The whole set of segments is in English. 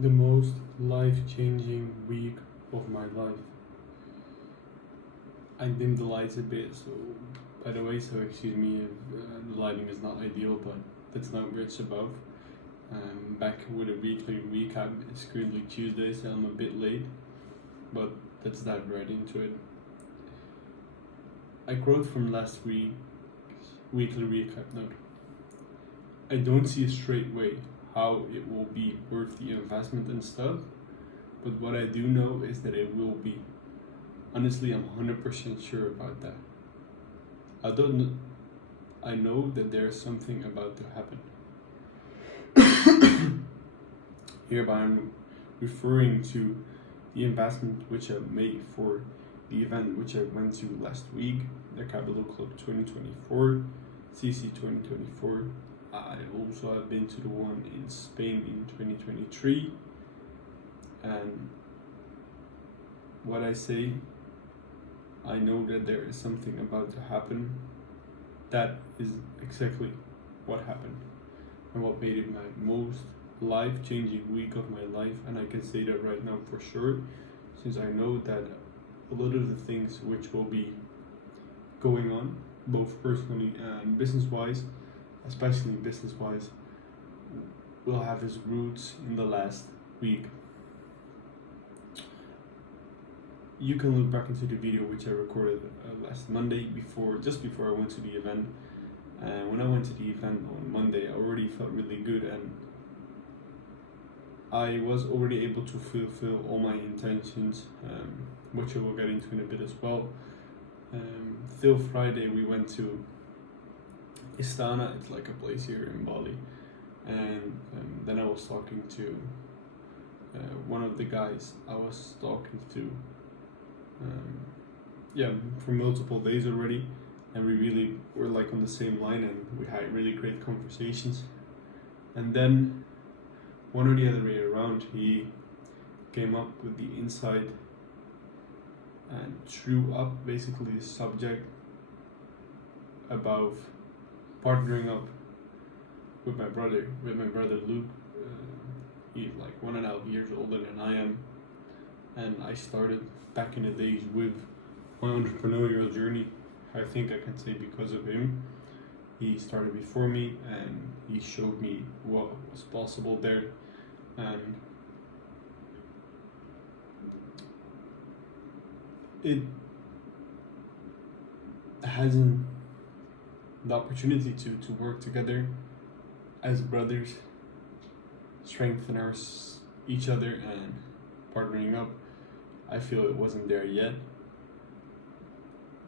The most life-changing week of my life. I dimmed the lights a bit, so by the way, so excuse me if the lighting is not ideal, but that's not where it's above. Back with a weekly recap. It's currently Tuesday, so I'm a bit late, but let's dive right into it. I quote from last week's weekly recap note. I don't see a straight way how it will be worth the investment and stuff, but what I do know is that it will be. Honestly, I'm 100% sure about that. I know that there's something about to happen. Hereby I'm referring to the investment which I made for the event which I went to last week, the Capital Club 2024, CC 2024. I also have been to the one in Spain in 2023, and what I say, I know that there is something about to happen. That is exactly what happened and what made it my most life-changing week of my life, and I can say that right now for sure, since I know that a lot of the things which will be going on, both personally and business-wise, especially business-wise, will have its roots in the last week. You can look back into the video which I recorded last Monday, just before I went to the event. And when I went to the event on Monday, I already felt really good, and I was already able to fulfill all my intentions, which I will get into in a bit as well. Till Friday, we went to Istana. It's like a place here in Bali, and then I was talking to one of the guys I was talking to. For multiple days already, and we really were like on the same line, and we had really great conversations. And then one or the other way around, he came up with the insight and threw up basically the subject about partnering up with my brother Luke. He's like 1.5 years older than I am, and I started back in the days with my entrepreneurial journey. I think I can say because of him. He started before me, and he showed me what was possible there, and it hasn't the opportunity to work together as brothers, strengthen each other, and partnering up. I feel it wasn't there yet,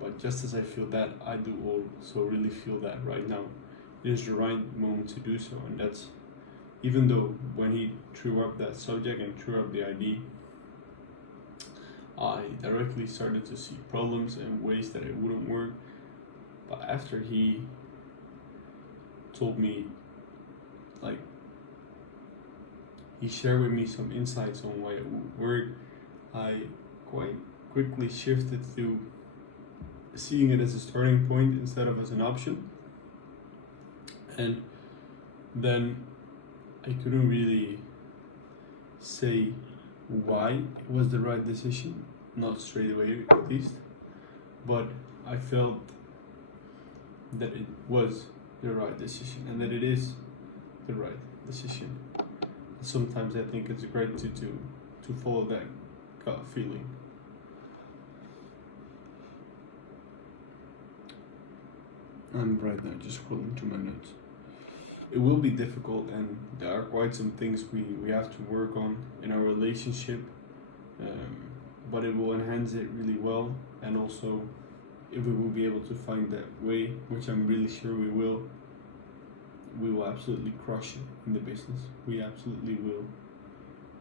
but just as I feel that, I do also really feel that right now it is the right moment to do so. And that's even though when he threw up that subject and threw up the idea, I directly started to see problems and ways that it wouldn't work. But after he told me, like, he shared with me some insights on why it would work, I quite quickly shifted to seeing it as a starting point instead of as an option. And then I couldn't really say why it was the right decision, not straight away at least, but I felt that it was the right decision and that it is the right decision. Sometimes I think it's great to follow that gut feeling. I'm right now just scrolling through my notes. It will be difficult, and there are quite some things we have to work on in our relationship, but it will enhance it really well. And also, if we will be able to find that way, which I'm really sure we will absolutely crush it in the business. We absolutely will.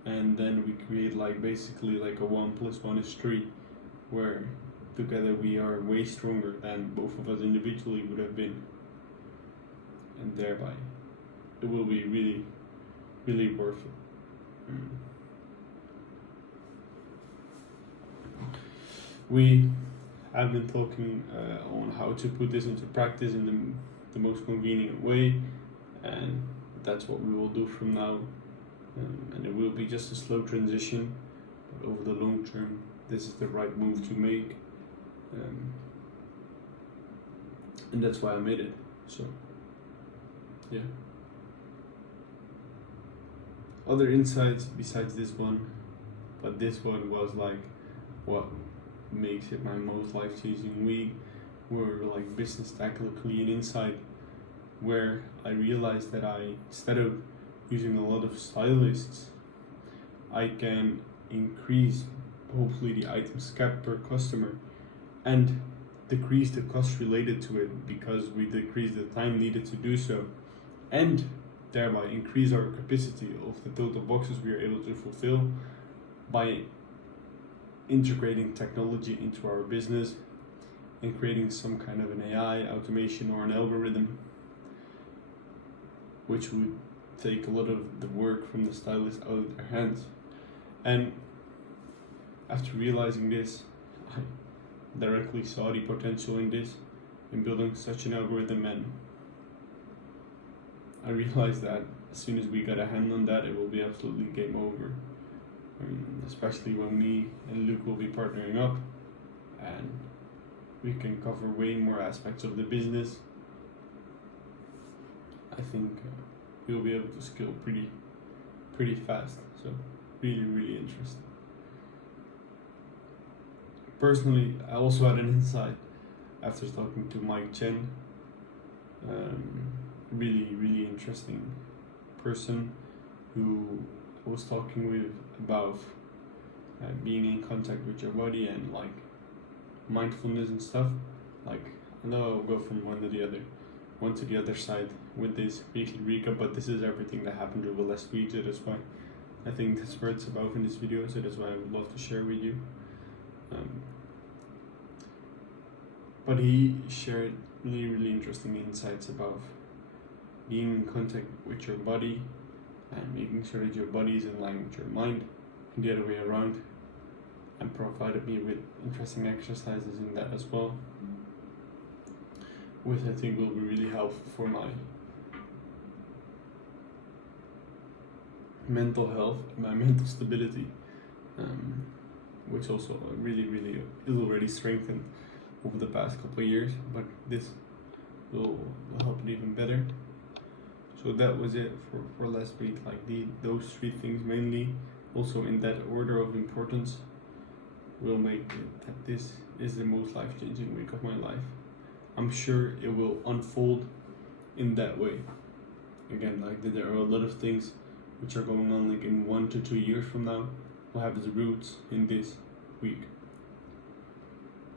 And then we create basically a 1 + 1 is 3, where together we are way stronger than both of us individually would have been, and thereby it will be really, really worth it. We have been talking on how to put this into practice in the most convenient way, and that's what we will do from now. And it will will be just a slow transition, but over the long term, this is the right move to make, and that's why I made it. So, yeah. Other insights besides this one, but this one was like what makes it my most life-changing week, were like business tactically and insight, where I realized that instead of using a lot of stylists, I can increase hopefully the items kept per customer and decrease the cost related to it, because we decrease the time needed to do so, and thereby increase our capacity of the total boxes we are able to fulfill by integrating technology into our business and creating some kind of an AI automation or an algorithm, which would take a lot of the work from the stylist out of their hands. And after realizing this, I directly saw the potential in this, in building such an algorithm, and I realized that as soon as we got a hand on that, it will be absolutely game over. Especially when me and Luke will be partnering up, and we can cover way more aspects of the business. I think we'll be able to scale pretty fast. So really interesting. Personally, I also had an insight after talking to Mike Chen. Really interesting person who I was talking with about being in contact with your body and like mindfulness and stuff. Like, I know I'll go from one to the other side with this weekly recap, but this is everything that happened over last week, so that's why I think that's what it's about in this video, so that's why I would love to share with you. But he shared really interesting insights about being in contact with your body and making sure that your body is in line with your mind, and the other way around, and provided me with interesting exercises in that as well, which I think will be really helpful for my mental health, my mental stability, which also really is already strengthened over the past couple of years, but this will help it even better. So that was it for last week, like those three things mainly, also in that order of importance, will make it that this is the most life-changing week of my life. I'm sure it will unfold in that way. Again, like there are a lot of things which are going on like in 1 to 2 years from now will have its roots in this week.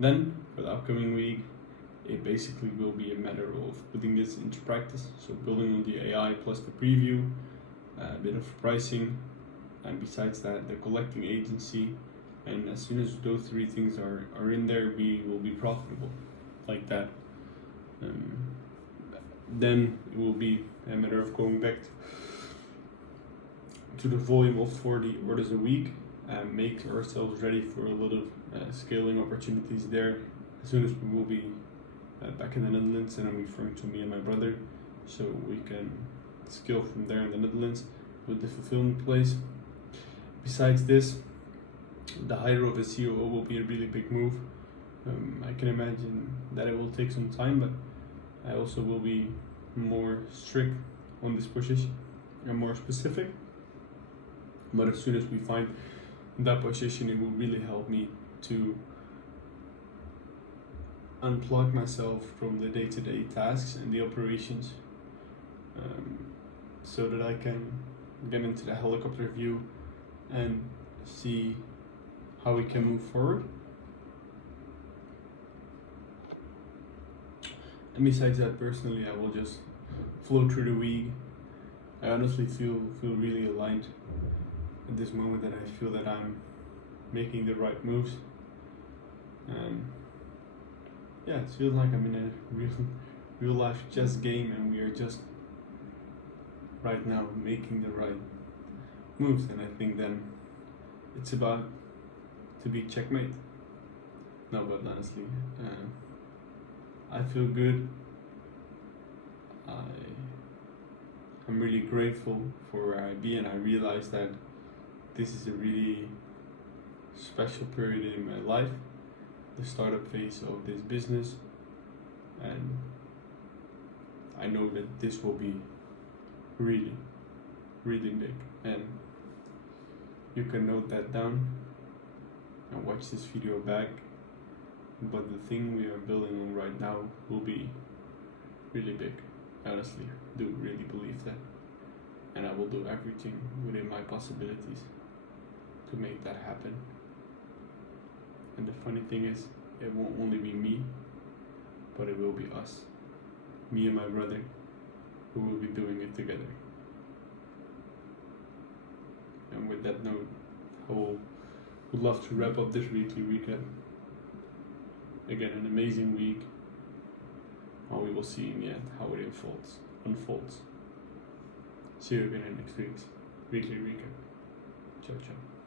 Then for the upcoming week, it basically will be a matter of putting this into practice. So building on the AI plus the preview, a bit of pricing, and besides that, the collecting agency. And as soon as those three things are in there, we will be profitable like that. Then it will be a matter of going back to the volume of 40 orders a week and make ourselves ready for a lot of scaling opportunities there as soon as we will be back in the Netherlands, and I'm referring to me and my brother, so we can scale from there in the Netherlands with the fulfillment place. Besides this, the hire of a COO will be a really big move. I can imagine that it will take some time, but I also will be more strict on this position and more specific. But as soon as we find that position, it will really help me to unplug myself from the day-to-day tasks and the operations, so that I can get into the helicopter view and see how we can move forward. And besides that, personally, I will just flow through the week. I honestly feel really aligned at this moment, that I feel that I'm making the right moves. Yeah, it feels like I'm in a real life chess game, and we are just right now making the right moves. And I think then it's about to be checkmate. No, but honestly, I feel good. I'm really grateful for where I be, and I realize that this is a really special period in my life, the startup phase of this business, and I know that this will be really, really big, and you can note that down and watch this video back. But the thing we are building on right now will be really big. I honestly do really believe that, and I will do everything within my possibilities to make that happen. And the funny thing is, it won't only be me, but it will be us, me and my brother, who will be doing it together. And with that note, I would love to wrap up this weekly recap. Again, an amazing week, and we will see in the end how it unfolds. See you again in next week's weekly recap. Ciao, ciao.